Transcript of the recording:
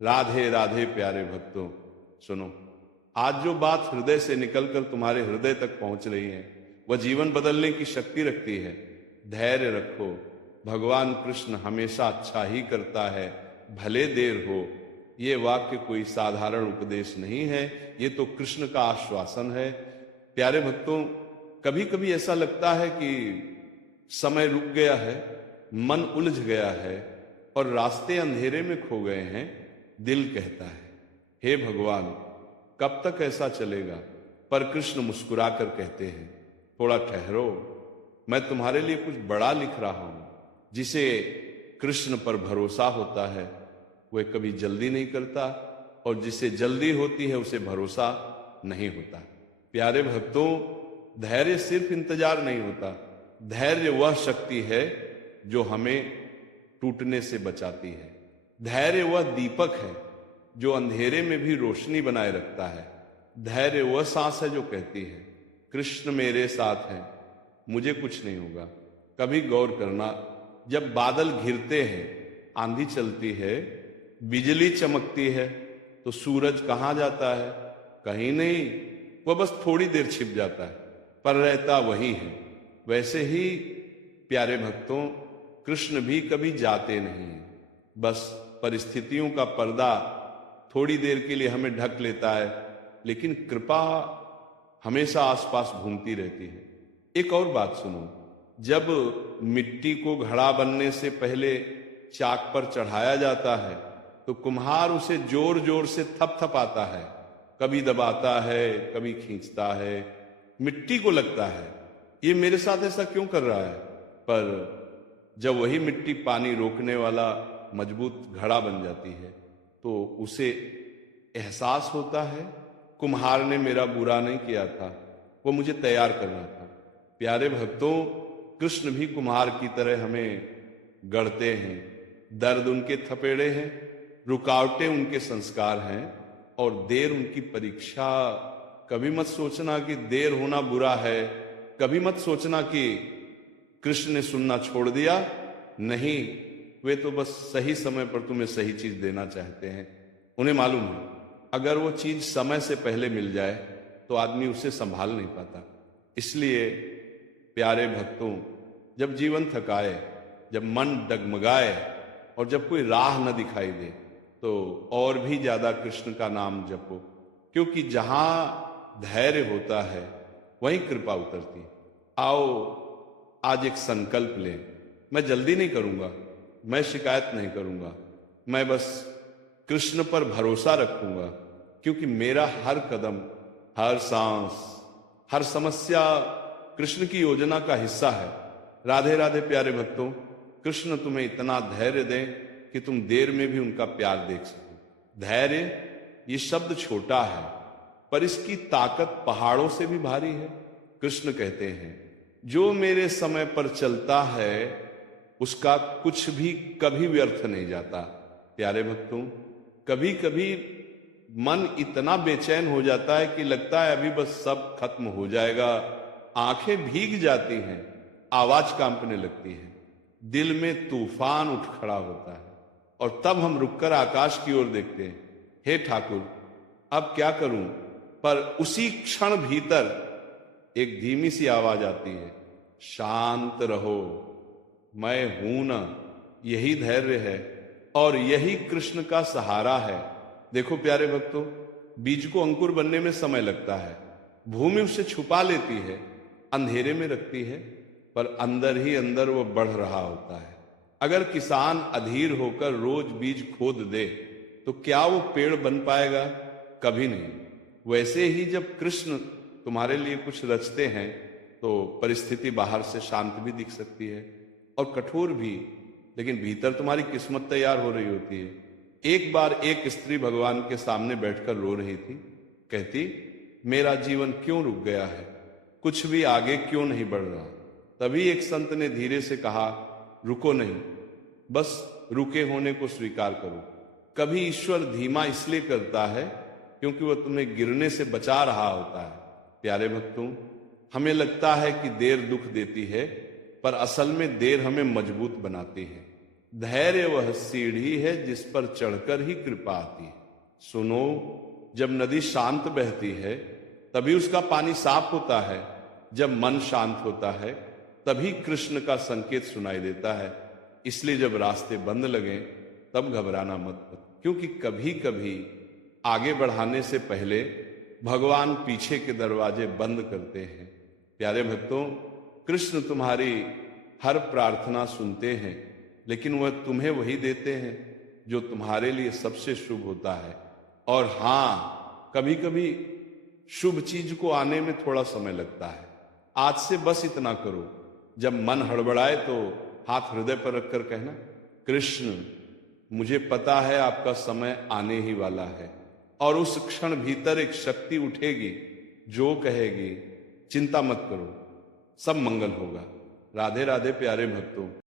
राधे राधे प्यारे भक्तों, सुनो, आज जो बात हृदय से निकलकर तुम्हारे हृदय तक पहुंच रही है वह जीवन बदलने की शक्ति रखती है। धैर्य रखो, भगवान कृष्ण हमेशा अच्छा ही करता है, भले देर हो। ये वाक्य कोई साधारण उपदेश नहीं है, ये तो कृष्ण का आश्वासन है। प्यारे भक्तों, कभी कभी ऐसा लगता है कि समय रुक गया है, मन उलझ गया है और रास्ते अंधेरे में खो गए हैं। दिल कहता है, हे भगवान, कब तक ऐसा चलेगा? पर कृष्ण मुस्कुराकर कहते हैं, थोड़ा ठहरो, मैं तुम्हारे लिए कुछ बड़ा लिख रहा हूं। जिसे कृष्ण पर भरोसा होता है वह कभी जल्दी नहीं करता, और जिसे जल्दी होती है उसे भरोसा नहीं होता। प्यारे भक्तों, धैर्य सिर्फ इंतजार नहीं होता, धैर्य वह शक्ति है जो हमें टूटने से बचाती है। धैर्य वह दीपक है जो अंधेरे में भी रोशनी बनाए रखता है। धैर्य वह सांस है जो कहती है, कृष्ण मेरे साथ हैं, मुझे कुछ नहीं होगा। कभी गौर करना, जब बादल घिरते हैं, आंधी चलती है, बिजली चमकती है, तो सूरज कहां जाता है? कहीं नहीं, वह बस थोड़ी देर छिप जाता है, पर रहता वही है। वैसे ही प्यारे भक्तों, कृष्ण भी कभी जाते नहीं हैं, बस परिस्थितियों का पर्दा थोड़ी देर के लिए हमें ढक लेता है, लेकिन कृपा हमेशा आसपास घूमती रहती है। एक और बात सुनो, जब मिट्टी को घड़ा बनने से पहले चाक पर चढ़ाया जाता है तो कुम्हार उसे जोर जोर से थपथपाता है, कभी दबाता है, कभी खींचता है। मिट्टी को लगता है ये मेरे साथ ऐसा क्यों कर रहा है, पर जब वही मिट्टी पानी रोकने वाला मजबूत घड़ा बन जाती है तो उसे एहसास होता है, कुम्हार ने मेरा बुरा नहीं किया था, वो मुझे तैयार करना था। प्यारे भक्तों, कृष्ण भी कुम्हार की तरह हमें गढ़ते हैं। दर्द उनके थपेड़े हैं, रुकावटें उनके संस्कार हैं, और देर उनकी परीक्षा। कभी मत सोचना कि देर होना बुरा है, कभी मत सोचना कि कृष्ण ने सुनना छोड़ दिया। नहीं, वे तो बस सही समय पर तुम्हें सही चीज देना चाहते हैं। उन्हें मालूम है अगर वो चीज समय से पहले मिल जाए तो आदमी उसे संभाल नहीं पाता। इसलिए प्यारे भक्तों, जब जीवन थकाए, जब मन डगमगाए और जब कोई राह न दिखाई दे, तो और भी ज्यादा कृष्ण का नाम जपो, क्योंकि जहां धैर्य होता है वहीं कृपा उतरती है। आओ आज एक संकल्प लें, मैं जल्दी नहीं करूंगा, मैं शिकायत नहीं करूंगा, मैं बस कृष्ण पर भरोसा रखूंगा, क्योंकि मेरा हर कदम, हर सांस, हर समस्या कृष्ण की योजना का हिस्सा है। राधे राधे प्यारे भक्तों, कृष्ण तुम्हें इतना धैर्य दें कि तुम देर में भी उनका प्यार देख सको। धैर्य, ये शब्द छोटा है पर इसकी ताकत पहाड़ों से भी भारी है। कृष्ण कहते हैं, जो मेरे समय पर चलता है उसका कुछ भी कभी व्यर्थ नहीं जाता। प्यारे भक्तों, कभी कभी मन इतना बेचैन हो जाता है कि लगता है अभी बस सब खत्म हो जाएगा। आंखें भीग जाती हैं, आवाज कांपने लगती है, दिल में तूफान उठ खड़ा होता है, और तब हम रुककर आकाश की ओर देखते हैं, हे ठाकुर अब क्या करूं? पर उसी क्षण भीतर एक धीमी सी आवाज आती है, शांत रहो, मैं हूं ना। यही धैर्य है और यही कृष्ण का सहारा है। देखो प्यारे भक्तों, बीज को अंकुर बनने में समय लगता है, भूमि उसे छुपा लेती है, अंधेरे में रखती है, पर अंदर ही अंदर वो बढ़ रहा होता है। अगर किसान अधीर होकर रोज बीज खोद दे तो क्या वो पेड़ बन पाएगा? कभी नहीं। वैसे ही जब कृष्ण तुम्हारे लिए कुछ रचते हैं तो परिस्थिति बाहर से शांत भी दिख सकती है और कठोर भी, लेकिन भीतर तुम्हारी किस्मत तैयार हो रही होती है। एक बार एक स्त्री भगवान के सामने बैठकर रो रही थी। कहती, मेरा जीवन क्यों रुक गया है, कुछ भी आगे क्यों नहीं बढ़ रहा? तभी एक संत ने धीरे से कहा, रुको नहीं, बस रुके होने को स्वीकार करो। कभी ईश्वर धीमा इसलिए करता है क्योंकि वह तुम्हें गिरने से बचा रहा होता है। प्यारे भक्तों, हमें लगता है कि देर दुख देती है, पर असल में देर हमें मजबूत बनाती है। धैर्य वह सीढ़ी है जिस पर चढ़कर ही कृपा आती है। सुनो, जब नदी शांत बहती है तभी उसका पानी साफ होता है। जब मन शांत होता है तभी कृष्ण का संकेत सुनाई देता है। इसलिए जब रास्ते बंद लगे तब घबराना मत, क्योंकि कभी कभी आगे बढ़ाने से पहले भगवान पीछे के दरवाजे बंद करते हैं। प्यारे भक्तों, कृष्ण तुम्हारी हर प्रार्थना सुनते हैं, लेकिन वह तुम्हें वही देते हैं जो तुम्हारे लिए सबसे शुभ होता है। और हां, कभी कभी शुभ चीज को आने में थोड़ा समय लगता है। आज से बस इतना करो, जब मन हड़बड़ाए तो हाथ हृदय पर रखकर कहना, कृष्ण, मुझे पता है आपका समय आने ही वाला है। और उस क्षण भीतर एक शक्ति उठेगी जो कहेगी, चिंता मत करो, सब मंगल होगा। राधे राधे प्यारे भक्तों।